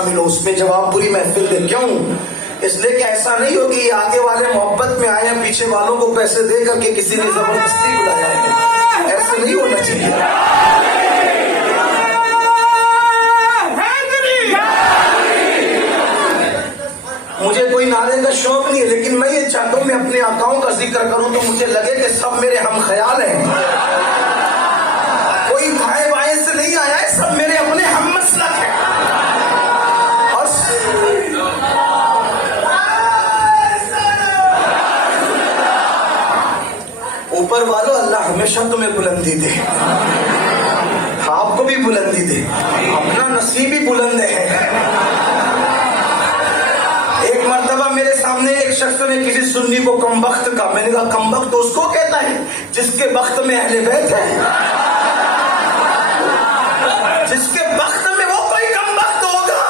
شامل ہو، اس میں جواب پوری محفل دے. کیوں؟ اس لیے کہ ایسا نہیں ہو کہ آگے والے محبت میں آئے، پیچھے والوں کو پیسے دے کر کے کسی نے زبردستی بلایا ہے. ایسا نہیں ہونا چاہیے. مجھے کوئی نعرے کا شوق نہیں ہے، لیکن میں یہ چاہتا ہوں میں اپنے آقاؤں کا ذکر کروں تو مجھے لگے کہ سب میرے ہم خیال ہیں. کوئی بھائی بھائی سے نہیں آیا ہے، سب میرے اپنے ہم مسلک ہیں. اور اوپر والو اللہ ہمیشہ تمہیں بلندی دے، آپ کو بھی بلندی دے، اپنا نصیب ہی بلند ہے. ایک مرتبہ میرے سامنے ایک شخص نے کسی سنی کو کم بخت کا، میں نے کہا کم بخت تو اس کو کہتا ہے جس کے بخت میں اہل بیت ہے، جس کے بخت میں وہ کوئی کم بخت ہوگا،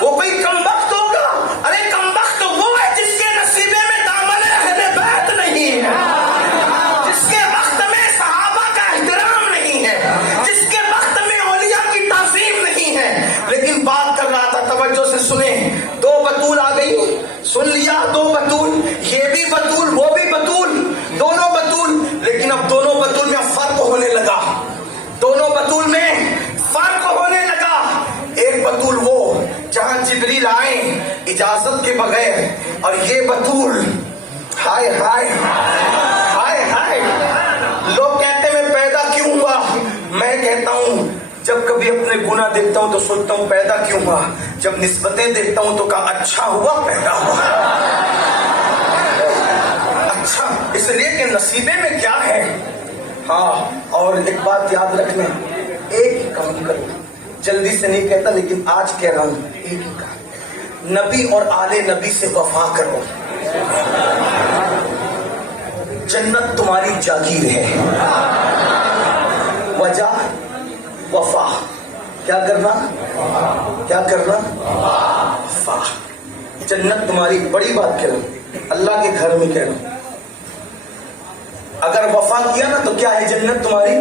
وہ کوئی کم بخت ہوگا. ارے کم بخت وہ ہے جس کے نصیبے میں دامن اہل بیت نہیں ہے، جس کے بخت میں صحابہ کا احترام نہیں ہے، جس کے بخت میں اولیاء کی تعظیم نہیں ہے. لیکن بات کر رہا تھا، توجہ سے سنیں. دو بطول آ گئی، سن لیا، دو بطول، یہ بھی بطول وہ بھی بطول، دونوں بطول. لیکن اب دونوں بطول میں فرق ہونے لگا، دونوں بطول میں فرق ہونے لگا. ایک بطول وہ جہاں جبریل آئے اجازت کے بغیر، اور یہ بطول ہائے ہائے ہائے ہائے. لوگ کہتے میں پیدا کیوں ہوا، میں کہتا ہوں جب کبھی اپنے گناہ دیکھتا ہوں تو سوچتا ہوں پیدا کیوں ہوا، جب نسبتیں دیکھتا ہوں تو کہا اچھا ہوا پیدا ہوا. اچھا اس لیے کہ نصیبے میں کیا ہے. ہاں اور ایک بات یاد رکھنا، ایک ہی کام کرو، جلدی سے نہیں کہتا لیکن آج کہہ رہا ہوں، ایک ہی کام، نبی اور آل نبی سے وفا کرو. جنت تمہاری جاگیر ہے. وجہ وفا، کیا کرنا، کیا کرنا، وفا. جنت تمہاری، بڑی بات کہہ رہا ہوں، اللہ کے گھر میں کہہ رہا ہوں. اگر وفا کیا نا تو کیا ہے جنت تمہاری،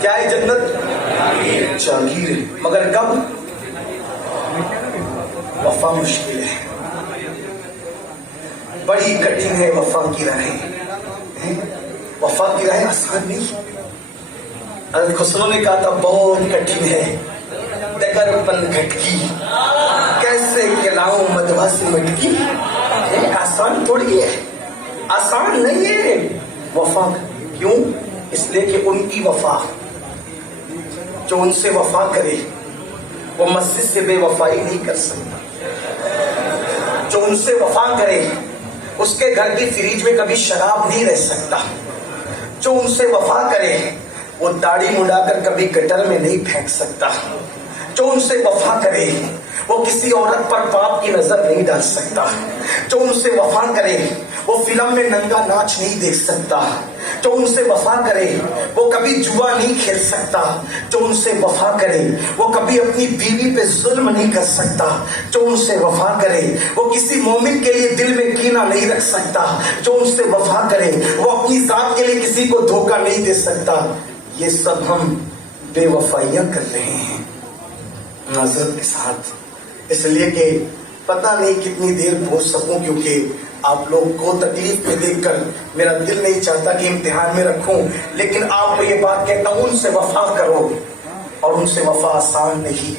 کیا ہے جنت، جاگیر. مگر کب، وفا مشکل ہے، بڑی کٹھن ہے وفا کی راہیں. وفا کی راہیں آسان نہیں. حضرت خسرو نے کہا تھا بہت کٹھن ہے دگر پن گھٹکی، کیسے کہلاؤں مدوا سے مٹکی. آسان تھوڑی ہے، آسان نہیں ہے وفا. کیوں؟ اس لیے کہ ان کی وفا، جو ان سے وفا کرے وہ مسجد سے بے وفائی نہیں کر سکتا. جو ان سے وفا کرے اس کے گھر کی فریج میں کبھی شراب نہیں رہ سکتا. جو ان سے وفا کرے وہ داڑھی مڈا کر کبھی گٹر میں نہیں پھینک سکتا. جو ان سے وفا کرے وہ کسی عورت پر پاپ کی نظر نہیں ڈال سکتا. جو ان سے وفا کرے وہ فلم میں ننگا ناچ نہیں دیکھ سکتا. جو ان سے وفا کرے وہ کبھی جوا نہیں کھیل سکتا. جو ان سے وفا کرے وہ کبھی اپنی بیوی پہ ظلم نہیں کر سکتا. جو ان سے وفا کرے وہ کسی مومن کے لیے دل میں کینہ نہیں رکھ سکتا. جو ان سے وفا کرے وہ اپنی ذات کے لیے کسی کو دھوکہ نہیں دے سکتا. یہ سب ہم بے وفائیاں کر رہے ہیں معذرت کے ساتھ، اس لیے کہ پتہ نہیں کتنی دیر پہنچ سکوں، کیونکہ آپ لوگ کو تکلیف میں دیکھ کر میرا دل نہیں چاہتا کہ امتحان میں رکھوں. لیکن آپ کو یہ بات کہتا ہوں، ان سے وفا کرو. اور ان سے وفا آسان نہیں،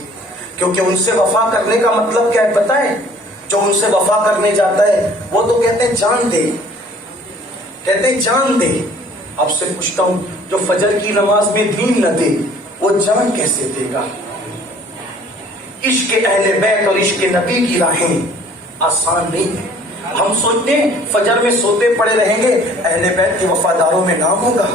کیونکہ ان سے وفا کرنے کا مطلب کیا ہے پتہ ہے؟ جو ان سے وفا کرنے جاتا ہے وہ تو کہتے ہیں جان دے، کہتے ہیں جان دے. آپ سے پوچھتا ہوں جو فجر کی نماز میں دین نہ دے وہ جان کیسے دے گا؟ عشق اہل بیت اور عشق نبی کی راہیں آسان نہیں ہے. ہم سوچتے ہیں فجر میں سوتے پڑے رہیں گے اہل بیت کے وفاداروں میں نام ہوگا.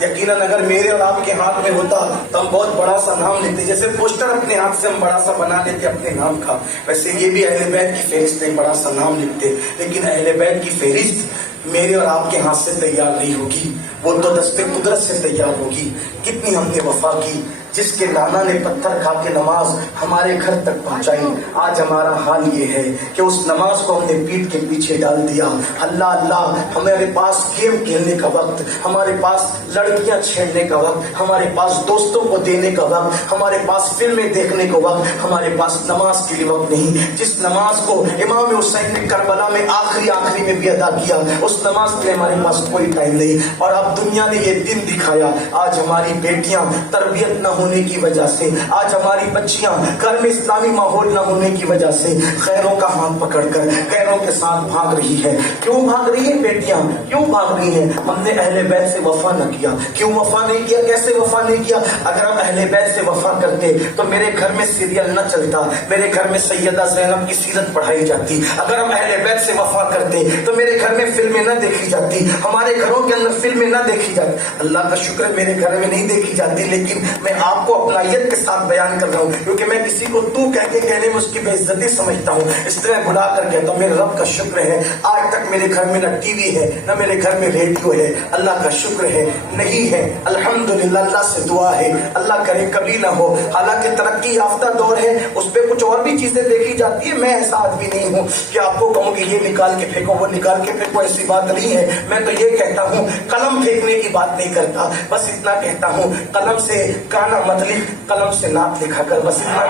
یقیناً اگر میرے اور آپ کے ہاتھ میں ہوتا تو ہم بہت بڑا سا نام لیتے، جیسے پوسٹر اپنے ہاتھ سے ہم بڑا سا بنا لیتے اپنے نام کا، ویسے یہ بھی اہل بیت کی فہرست میں بڑا سا نام لکھتے. لیکن اہل بیت کی فہرست میرے اور آپ کے ہاتھ سے تیار نہیں ہوگی، وہ تو دست قدرت سے تیار ہوگی. کتنی ہم نے وفا کی، جس کے نانا نے پتھر کھا کے نماز ہمارے گھر تک پہنچائی، آج ہمارا حال یہ ہے کہ اس نماز کو ہم نے پیٹ کے پیچھے ڈال دیا۔ اللہ اللہ، ہمارے پاس گیم کھیلنے کا وقت، ہمارے پاس لڑکیاں چھیڑنے کا وقت، ہمارے پاس دوستوں کو دینے کا وقت، ہمارے پاس فلمیں دیکھنے کا وقت، ہمارے پاس نماز کے لیے وقت نہیں۔ جس نماز کو امام حسین نے کربلا میں آخری میں بھی ادا کیا، اس نماز کے لیے ہمارے پاس کوئی ٹائم نہیں۔ اور اب دنیا نے یہ دن دکھایا، آج ہماری بیٹیاں تربیت نہ ہونے کی وجہ سے، آج ہماری بچیاں گھر میں اسلامی ماحول نہ ہونے کی وجہ سے غیروں کا ہاتھ پکڑ کر غیروں کے ساتھ بھاگ رہی ہے۔ کیوں بھاگ رہی ہے بیٹیاں؟ کیوں بھاگ رہی ہیں؟ ہم نے اہل بیت سے وفا نہ کیا۔ کیوں وفا نہیں کیا؟ کیسے وفا نہیں کیا؟ اگر ہم اہل بیت سے وفا کرتے تو میرے گھر میں سیریل نہ چلتا، میرے گھر میں سیدہ زینب کی سیرت پڑھائی جاتی۔ اگر ہم اہل بیت سے وفا کرتے تو میرے گھر میں فلمیں نہ دیکھی جاتی، ہمارے گھروں کے اندر فلمیں نہ دیکھی جاتی۔ اللہ کا شکر ہے میرے گھر میں نہیں دیکھی جاتی، لیکن میں آپ کو اپنائیت کے ساتھ بیان کر رہا ہوں، کیونکہ میں کسی کو تو کہہ کے کہنے میں اس کی بے عزتی سمجھتا ہوں، اس طرح بلا کر کہتا ہوں۔ میرے رب کا شکر ہے آج تک میرے گھر میں نہ ٹی وی ہے نہ میرے گھر میں ریڈیو ہے، اللہ کا شکر ہے نہیں ہے، الحمدللہ۔ اللہ سے دعا ہے اللہ کرے کبھی نہ ہو، حالانکہ ترقی یافتہ دور ہے، اس پہ کچھ اور بھی چیزیں دیکھی جاتی ہیں۔ میں ایسا آدمی نہیں ہوں کہ آپ کو کہوں کہ یہ نکال کے پھینکو وہ نکال کے پھینکو، ایسی بات نہیں ہے۔ میں تو یہ کہتا ہوں، قلم پھینکنے کی بات نہیں کرتا، بس اتنا کہتا ہوں قلم سے گانا مت لکھ، قلم سے نعت لکھا کر، بس اتنا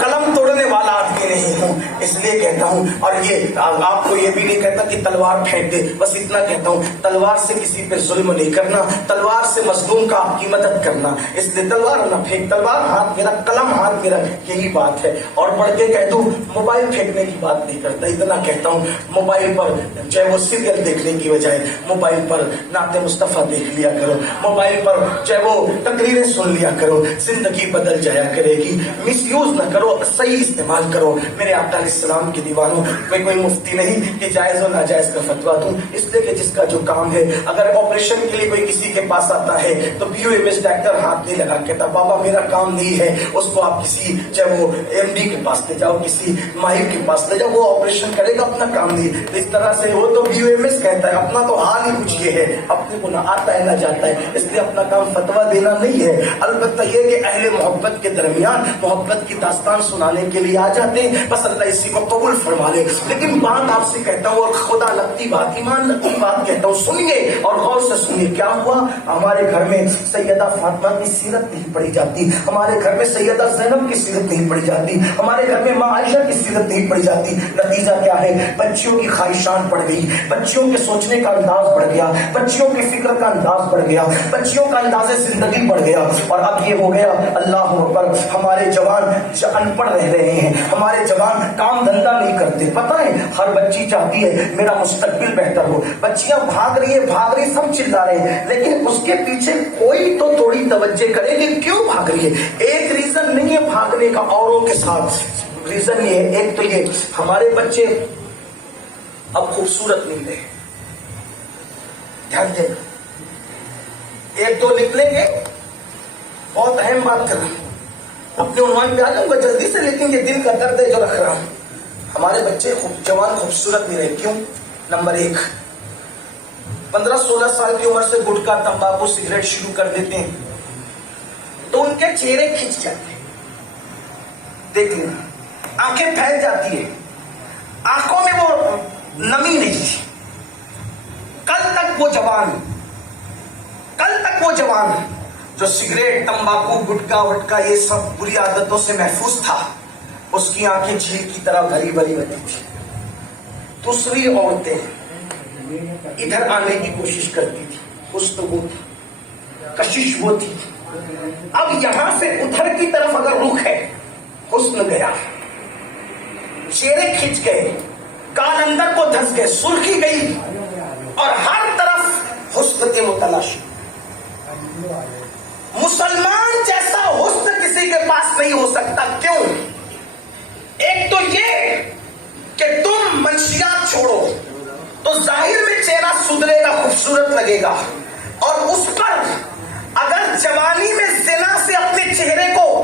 قلم توڑنے والا آدمی نہیں ہوں، اس لیے کہتا ہوں۔ اور یہ آپ کو یہ بھی نہیں کہتا کہ تلوار پھینک دے، بس اتنا کہتا ہوں تلوار سے کسی پہ ظلم نہیں کرنا، تلوار سے مظلوم کا آپ کی مدد کرنا، اس لیے تلوار نہ پھینک، تلوار ہاتھ میرا، قلم ہاتھ میرا، یہی بات ہے۔ اور بڑھ کے کہہ دوں، موبائل پھینکنے کی بات نہیں کرتا، اتنا کہتا ہوں موبائل پر چاہے وہ سیریل دیکھنے کی بجائے موبائل پر نعت مصطفیٰ دیکھ لیا کرو، موبائل پر چاہے وہ تقریریں سن لیا کرو، زندگی بدل جایا کرے گی۔ مس یوز نہ کرو، صحیح استعمال کرو۔ میرے آقا علیہ السلام کی دیوانوں، میں کوئی مفتی نہیں کہ جائز و ناجائز کا فتویٰ دوں، اس لیے کہ جس کا جو کام ہے، اگر آپریشن کے لیے کوئی کسی کے پاس آتا ہے تو BOMS ڈاکٹر ہاتھ نہیں لگا کہتا بابا میرا کام نہیں ہے، اس کو آپ کسی چاہے وہ MD کے پاس لے جاؤ، کسی ماہر کے پاس لے جاؤ، وہ آپریشن کرے گا، اپنا کام نہیں۔ اس طرح سے وہ تو BOMS کہتا ہے، اپنا تو حال ہی کچھ یہ ہے، اپنے کو نہ آتا ہے نہ جاتا ہے، اس لیے اپنا کام فتویٰ دینا نہیں ہے۔ البتہ یہ کہ اہل محبت کے درمیان محبت کی داستان سنانے کے لیے آ جاتے ہیں، بس اللہ اسی کو قبول فرما لے۔ لیکن بات آپ سے کہتا ہوں، اور خدا لگتی بات، ایمان لگتی بات کہتا ہوں، سنیے اور غور سے سنیے۔ کیا ہوا؟ ہمارے گھر میں سیدہ فاطمہ کی سیرت نہیں پڑھی جاتی، ہمارے گھر میں سیدہ زینب کی سیرت نہیں پڑھی جاتی، ہمارے گھر میں ماں عائشہ کی سیرت نہیں پڑھی جاتی۔ نتیجہ کیا ہے؟ بچیوں کی خواہشات بڑھ گئی، بچیوں کے سوچنے کا انداز بڑھ گیا، بچیوں کی فکر کا انداز بڑھ گیا، بچیوں کا انداز زندگی بڑھ گیا۔ اور اب یہ ہو گیا، اللہ اکبر، ہمارے جوان ان پڑھ رہ رہے ہیں، ہمارے جوان کام دھندا نہیں کرتے۔ پتہ ہے ہر بچی چاہتی ہے میرا مستقبل بہتر ہو، بچیاں بھاگ رہی ہے، سب چلا رہے ہیں، لیکن اس کے پیچھے کوئی تو تھوڑی توجہ کرے کہ کیوں بھاگ رہی ہے۔ ایک ریزن نہیں ہے بھاگنے کا اوروں کے ساتھ، ریزن یہ ہے، ایک تو یہ ہمارے بچے اب خوبصورت نہیں رہے، دھیان دے، ایک دو نکلیں گے، بہت اہم بات کر رہا ہوں، اپنے عنوان پہ آ جاؤں گا جلدی سے، لیکن یہ دل کا درد ہے جو رکھ رہا ہوں۔ ہمارے بچے جوان خوبصورت نہیں رہے، کیوں؟ نمبر ایک، 15-16 سال کی عمر سے گٹکا، تمباکو، سگریٹ شروع کر دیتے ہیں تو ان کے چہرے کھنچ جاتے ہیں، دیکھ لینا، آنکھیں پھیل جاتی ہے، آنکھوں میں وہ نمی نہیں تھی۔ کل تک وہ جوان جو سگریٹ، تمباکو، گٹکا وٹکا یہ سب بری عادتوں سے محفوظ تھا، اس کی آنکھیں جھیل کی طرح بھری بھری ہوتی تھی۔ دوسری عورتیں ادھر آنے کی کوشش کرتی تھی، حسن وہ تھا، کشش وہ تھی۔ اب یہاں سے ادھر کی طرف اگر رخ ہے، حسن گیا، چہرے کھنچ گئے، کان اندر کو دھس گئے، سرخی گئی، اور ہر طرف حسن متلاشی۔ مسلمان جیسا حسن کسی کے پاس نہیں ہو سکتا، کیوں؟ ایک تو یہ کہ تم منشیات چھوڑو تو ظاہر میں چہرہ سدھرے گا، خوبصورت لگے گا، اور اس پر اگر جوانی میں زنا سے اپنے چہرے کو